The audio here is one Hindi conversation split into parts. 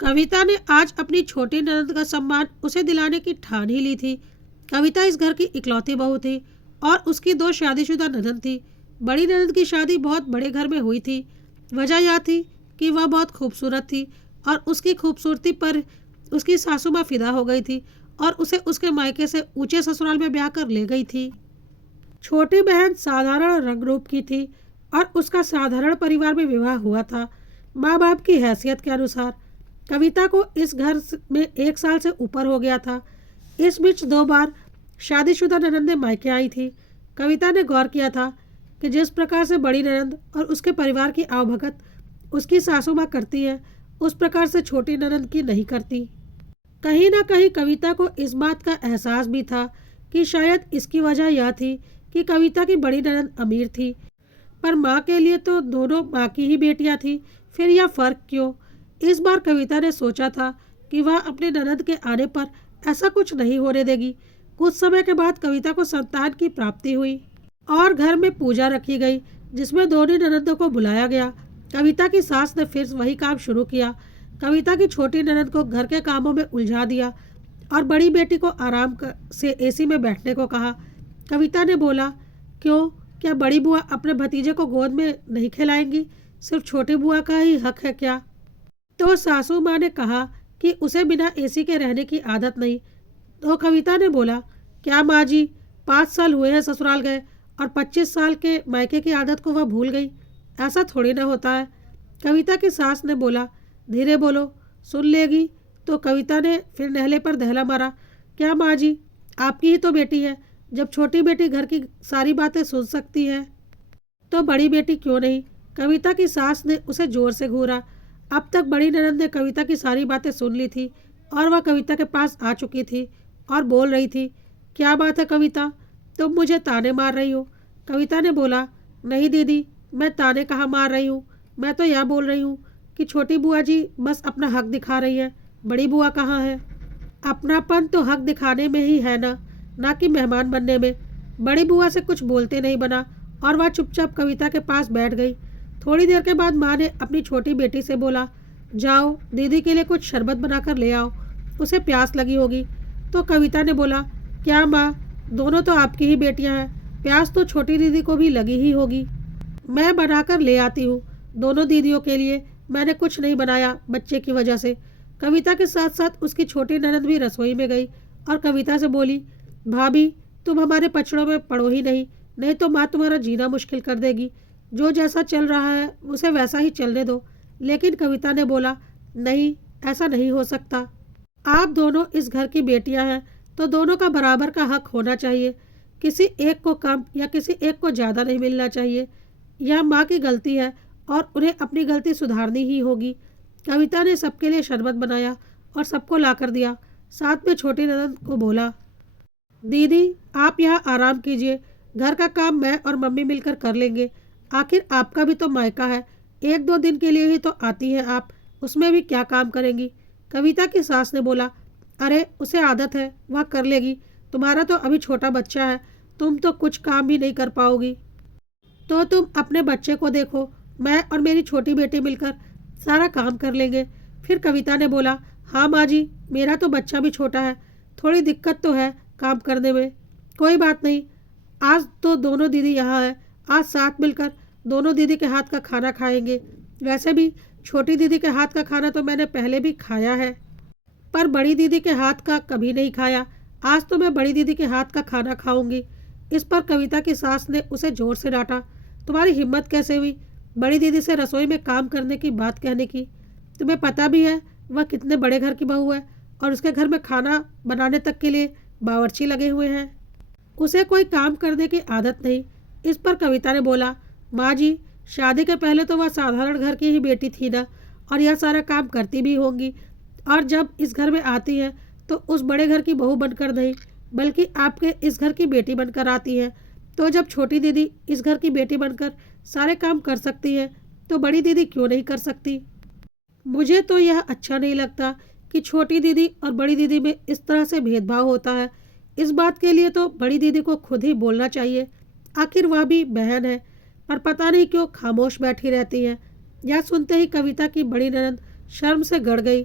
कविता ने आज अपनी छोटी ननद का सम्मान उसे दिलाने की ठान ही ली थी। कविता इस घर की इकलौती बहू थी और उसकी दो शादीशुदा ननद थी। बड़ी ननद की शादी बहुत बड़े घर में हुई थी। वजह यह थी कि वह बहुत खूबसूरत थी और उसकी खूबसूरती पर उसकी सासू माँ फिदा हो गई थी और उसे उसके मायके से ऊंचे ससुराल में ब्याह कर ले गई थी। छोटी बहन साधारण रंग रूप की थी और उसका साधारण परिवार में विवाह हुआ था, माँ बाप की हैसियत के अनुसार। कविता को इस घर में 1 साल से ऊपर हो गया था। इस बीच 2 बार शादीशुदा ननंदें मायके आई थी। कविता ने गौर किया था कि जिस प्रकार से बड़ी ननंद और उसके परिवार की आवभगत उसकी सासू माँ करती है, उस प्रकार से छोटी ननंद की नहीं करती। कहीं ना कहीं कविता को इस बात का एहसास भी था कि शायद इसकी वजह यह थी कि कविता की बड़ी ननंद अमीर थी, पर माँ के लिए तो दोनों माँ की ही बेटियाँ थी। फिर यह फ़र्क क्यों? इस बार कविता ने सोचा था कि वह अपने ननद के आने पर ऐसा कुछ नहीं होने देगी। कुछ समय के बाद कविता को संतान की प्राप्ति हुई और घर में पूजा रखी गई जिसमें दोनों ननदों को बुलाया गया। कविता की सास ने फिर वही काम शुरू किया। कविता की छोटी ननद को घर के कामों में उलझा दिया और बड़ी बेटी को से एसी में बैठने को कहा। कविता ने बोला, क्यों, क्या बड़ी बुआ अपने भतीजे को गोद में नहीं खिलाएंगी? सिर्फ छोटी बुआ का ही हक है क्या? तो सासू माँ ने कहा कि उसे बिना एसी के रहने की आदत नहीं। तो कविता ने बोला, क्या माँ जी, 5 साल हुए हैं ससुराल गए और 25 साल के मायके की आदत को वह भूल गई? ऐसा थोड़ी ना होता है। कविता की सास ने बोला, धीरे बोलो, सुन लेगी। तो कविता ने फिर नहले पर दहला मारा, क्या माँ जी, आपकी ही तो बेटी है। जब छोटी बेटी घर की सारी बातें सुन सकती है तो बड़ी बेटी क्यों नहीं? कविता की सास ने उसे जोर से घूरा। अब तक बड़ी ननद ने कविता की सारी बातें सुन ली थी और वह कविता के पास आ चुकी थी और बोल रही थी, क्या बात है कविता, तुम मुझे ताने मार रही हो? कविता ने बोला, नहीं दीदी, मैं ताने कहाँ मार रही हूँ। मैं तो यह बोल रही हूँ कि छोटी बुआ जी बस अपना हक दिखा रही है। बड़ी बुआ कहाँ है? अपनापन तो हक दिखाने में ही है ना कि मेहमान बनने में। बड़ी बुआ से कुछ बोलते नहीं बना और वह चुपचाप कविता के पास बैठ गई। थोड़ी देर के बाद माँ ने अपनी छोटी बेटी से बोला, जाओ दीदी के लिए कुछ शरबत बनाकर ले आओ, उसे प्यास लगी होगी। तो कविता ने बोला, क्या माँ, दोनों तो आपकी ही बेटियाँ हैं, प्यास तो छोटी दीदी को भी लगी ही होगी। मैं बनाकर ले आती हूँ दोनों दीदियों के लिए। मैंने कुछ नहीं बनाया बच्चे की वजह से। कविता के साथ साथ उसकी छोटी ननद भी रसोई में गई और कविता से बोली, भाभी, तुम हमारे पचड़ों में पड़ो ही नहीं, नहीं तो माँ तुम्हारा जीना मुश्किल कर देगी। जो जैसा चल रहा है उसे वैसा ही चलने दो। लेकिन कविता ने बोला, नहीं, ऐसा नहीं हो सकता। आप दोनों इस घर की बेटियां हैं तो दोनों का बराबर का हक होना चाहिए। किसी एक को कम या किसी एक को ज़्यादा नहीं मिलना चाहिए। यह माँ की गलती है और उन्हें अपनी गलती सुधारनी ही होगी। कविता ने सबके लिए शरबत बनाया और सबको लाकर दिया। साथ में छोटी ननद को बोला, दीदी, आप यहाँ आराम कीजिए, घर का काम मैं और मम्मी मिलकर कर लेंगे। आखिर आपका भी तो मायका है, 1-2 दिन के लिए ही तो आती हैं आप, उसमें भी क्या काम करेंगी? कविता की सास ने बोला, अरे उसे आदत है, वह कर लेगी। तुम्हारा तो अभी छोटा बच्चा है, तुम तो कुछ काम भी नहीं कर पाओगी। तो तुम अपने बच्चे को देखो, मैं और मेरी छोटी बेटी मिलकर सारा काम कर लेंगे। फिर कविता ने बोला, हाँ माँ जी, मेरा तो बच्चा भी छोटा है, थोड़ी दिक्कत तो है काम करने में। कोई बात नहीं, आज तो दोनों दीदी यहाँ है, आज साथ मिलकर दोनों दीदी के हाथ का खाना खाएंगे। वैसे भी छोटी दीदी के हाथ का खाना तो मैंने पहले भी खाया है, पर बड़ी दीदी के हाथ का कभी नहीं खाया। आज तो मैं बड़ी दीदी के हाथ का खाना खाऊंगी। इस पर कविता की सास ने उसे जोर से डांटा, तुम्हारी हिम्मत कैसे हुई बड़ी दीदी से रसोई में काम करने की बात कहने की? तुम्हें पता भी है वह कितने बड़े घर की बहू है और उसके घर में खाना बनाने तक के लिए बावर्ची लगे हुए हैं। उसे कोई काम करने की आदत नहीं। इस पर कविता ने बोला, माँ जी, शादी के पहले तो वह साधारण घर की ही बेटी थी ना, और यह सारा काम करती भी होंगी। और जब इस घर में आती है तो उस बड़े घर की बहू बनकर नहीं, बल्कि आपके इस घर की बेटी बनकर आती है। तो जब छोटी दीदी इस घर की बेटी बनकर सारे काम कर सकती है तो बड़ी दीदी क्यों नहीं कर सकती? मुझे तो यह अच्छा नहीं लगता कि छोटी दीदी और बड़ी दीदी में इस तरह से भेदभाव होता है। इस बात के लिए तो बड़ी दीदी को खुद ही बोलना चाहिए, आखिर वह भी बहन है। पर पता नहीं क्यों खामोश बैठी रहती है। यह सुनते ही कविता की बड़ी ननद शर्म से गड़ गई।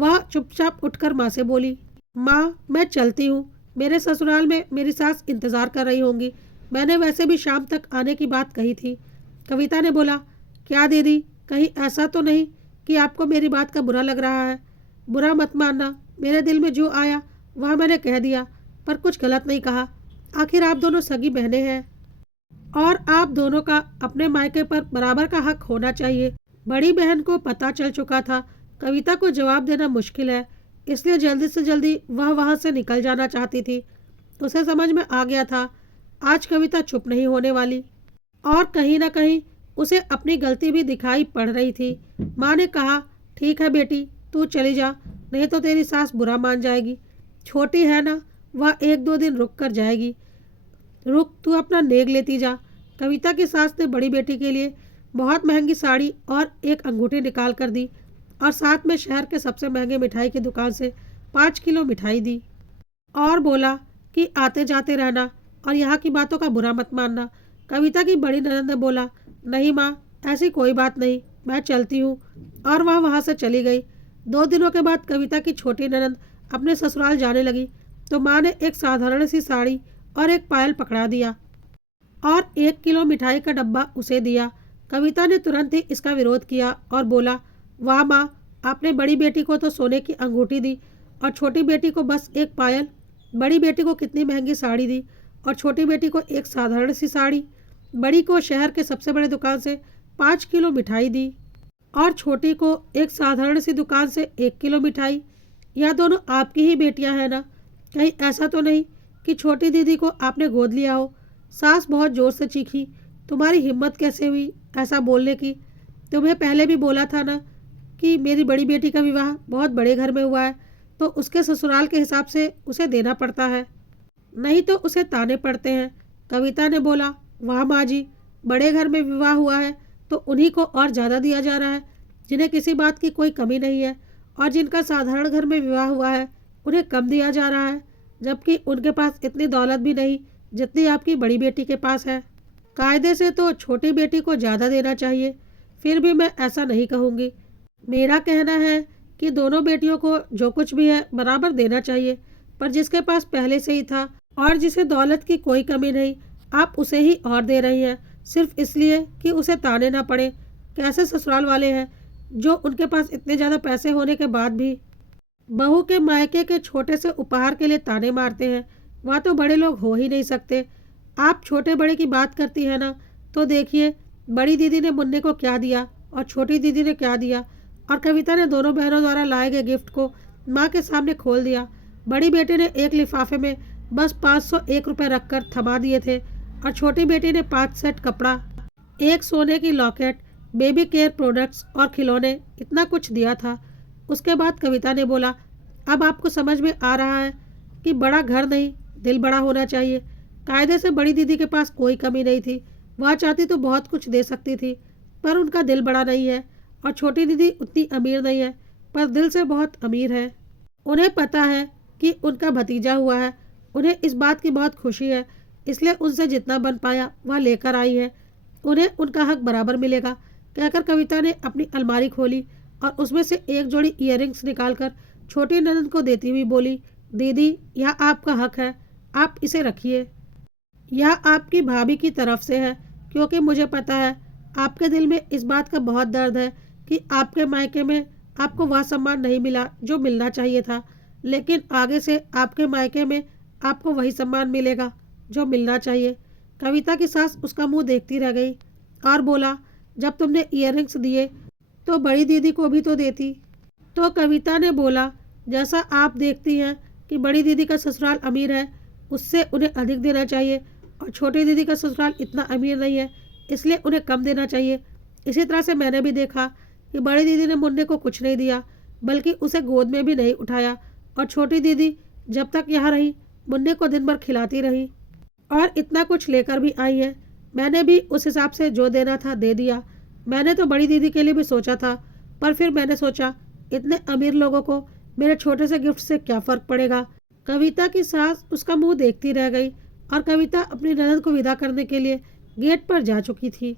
वह चुपचाप उठकर माँ से बोली, माँ मैं चलती हूँ, मेरे ससुराल में मेरी सास इंतज़ार कर रही होंगी। मैंने वैसे भी शाम तक आने की बात कही थी। कविता ने बोला, क्या दीदी, कहीं ऐसा तो नहीं कि आपको मेरी बात का बुरा लग रहा है? बुरा मत मानना, मेरे दिल में जो आया वह मैंने कह दिया, पर कुछ गलत नहीं कहा। आखिर आप दोनों सगी बहनें हैं और आप दोनों का अपने मायके पर बराबर का हक होना चाहिए। बड़ी बहन को पता चल चुका था कविता को जवाब देना मुश्किल है, इसलिए जल्दी से जल्दी वह वहाँ से निकल जाना चाहती थी। उसे समझ में आ गया था आज कविता चुप नहीं होने वाली, और कहीं ना कहीं उसे अपनी गलती भी दिखाई पड़ रही थी। माँ ने कहा, ठीक है बेटी, तू चली जा, नहीं तो तेरी सास बुरा मान जाएगी। छोटी है ना, वह 1-2 दिन रुक कर जाएगी। रुक, तू अपना नेग लेती जा। कविता की सास ने बड़ी बेटी के लिए बहुत महंगी साड़ी और एक अंगूठी निकाल कर दी और साथ में शहर के सबसे महंगे मिठाई की दुकान से 5 किलो मिठाई दी और बोला कि आते जाते रहना और यहाँ की बातों का बुरा मत मानना। कविता की बड़ी ननद ने बोला, नहीं माँ, ऐसी कोई बात नहीं, मैं चलती हूँ, और वह वहाँ से चली गई। 2 दिनों के बाद कविता की छोटी ननद अपने ससुराल जाने लगी तो माँ ने एक साधारण सी साड़ी और एक पायल पकड़ा दिया और 1 किलो मिठाई का डब्बा उसे दिया। कविता ने तुरंत ही इसका विरोध किया और बोला, वाह माँ, आपने बड़ी बेटी को तो सोने की अंगूठी दी और छोटी बेटी को बस एक पायल। बड़ी बेटी को कितनी महंगी साड़ी दी और छोटी बेटी को एक साधारण सी साड़ी। बड़ी को शहर के सबसे बड़े दुकान से 5 किलो मिठाई दी और छोटी को एक साधारण सी दुकान से 1 किलो मिठाई। यह दोनों आपकी ही बेटियां हैं ना? कहीं ऐसा तो नहीं कि छोटी दीदी को आपने गोद लिया हो? सास बहुत जोर से चीखी, तुम्हारी हिम्मत कैसे हुई ऐसा बोलने की? तुम्हें पहले भी बोला था ना कि मेरी बड़ी बेटी का विवाह बहुत बड़े घर में हुआ है तो उसके ससुराल के हिसाब से उसे देना पड़ता है, नहीं तो उसे ताने पड़ते हैं। कविता ने बोला, वाह माँ जी, बड़े घर में विवाह हुआ है तो उन्हीं को और ज़्यादा दिया जा रहा है, जिन्हें किसी बात की कोई कमी नहीं है, और जिनका साधारण घर में विवाह हुआ है उन्हें कम दिया जा रहा है, जबकि उनके पास इतनी दौलत भी नहीं जितनी आपकी बड़ी बेटी के पास है। कायदे से तो छोटी बेटी को ज़्यादा देना चाहिए, फिर भी मैं ऐसा नहीं कहूँगी। मेरा कहना है कि दोनों बेटियों को जो कुछ भी है बराबर देना चाहिए, पर जिसके पास पहले से ही था और जिसे दौलत की कोई कमी नहीं, आप उसे ही और दे रही हैं सिर्फ इसलिए कि उसे ताने ना पड़े। कैसे ससुराल वाले हैं जो उनके पास इतने ज़्यादा पैसे होने के बाद भी बहू के मायके के छोटे से उपहार के लिए ताने मारते हैं? वह तो बड़े लोग हो ही नहीं सकते। आप छोटे बड़े की बात करती हैं ना, तो देखिए बड़ी दीदी ने मुन्ने को क्या दिया और छोटी दीदी ने क्या दिया, और कविता ने दोनों बहनों द्वारा लाए गए गिफ्ट को माँ के सामने खोल दिया। बड़ी बेटी ने एक लिफाफे में बस 501 रुपये रखकर थमा दिए थे और छोटी बेटी ने 5 सेट कपड़ा, एक सोने की लॉकेट, बेबी केयर प्रोडक्ट्स और खिलौने, इतना कुछ दिया था। उसके बाद कविता ने बोला, अब आपको समझ में आ रहा है कि बड़ा घर नहीं, दिल बड़ा होना चाहिए। कायदे से बड़ी दीदी के पास कोई कमी नहीं थी, वह चाहती तो बहुत कुछ दे सकती थी, पर उनका दिल बड़ा नहीं है। और छोटी दीदी उतनी अमीर नहीं है, पर दिल से बहुत अमीर है। उन्हें पता है कि उनका भतीजा हुआ है, उन्हें इस बात की बहुत खुशी है, इसलिए उनसे जितना बन पाया वह लेकर आई है। उन्हें उनका हक बराबर मिलेगा, कहकर कविता ने अपनी अलमारी खोली और उसमें से एक जोड़ी ईयररिंग्स निकालकर छोटी ननद को देती हुई बोली, दीदी, यह आपका हक है, आप इसे रखिए। यह आपकी भाभी की तरफ से है, क्योंकि मुझे पता है आपके दिल में इस बात का बहुत दर्द है कि आपके मायके में आपको वह सम्मान नहीं मिला जो मिलना चाहिए था, लेकिन आगे से आपके मायके में आपको वही सम्मान मिलेगा जो मिलना चाहिए। कविता की सास उसका मुंह देखती रह गई और बोला, जब तुमने ईयररिंग्स दिए तो बड़ी दीदी को भी तो देती। तो कविता ने बोला, जैसा आप देखती हैं कि बड़ी दीदी का ससुराल अमीर है, उससे उन्हें अधिक देना चाहिए, और छोटी दीदी का ससुराल इतना अमीर नहीं है, इसलिए उन्हें कम देना चाहिए। इसी तरह से मैंने भी देखा कि बड़ी दीदी ने मुन्ने को कुछ नहीं दिया, बल्कि उसे गोद में भी नहीं उठाया, और छोटी दीदी जब तक यहाँ रही मुन्ने को दिन भर खिलाती रही और इतना कुछ लेकर भी आई है। मैंने भी उस हिसाब से जो देना था दे दिया। मैंने तो बड़ी दीदी के लिए भी सोचा था, पर फिर मैंने सोचा इतने अमीर लोगों को मेरे छोटे से गिफ्ट से क्या फ़र्क पड़ेगा। कविता की सास उसका मुंह देखती रह गई और कविता अपनी ननद को विदा करने के लिए गेट पर जा चुकी थी।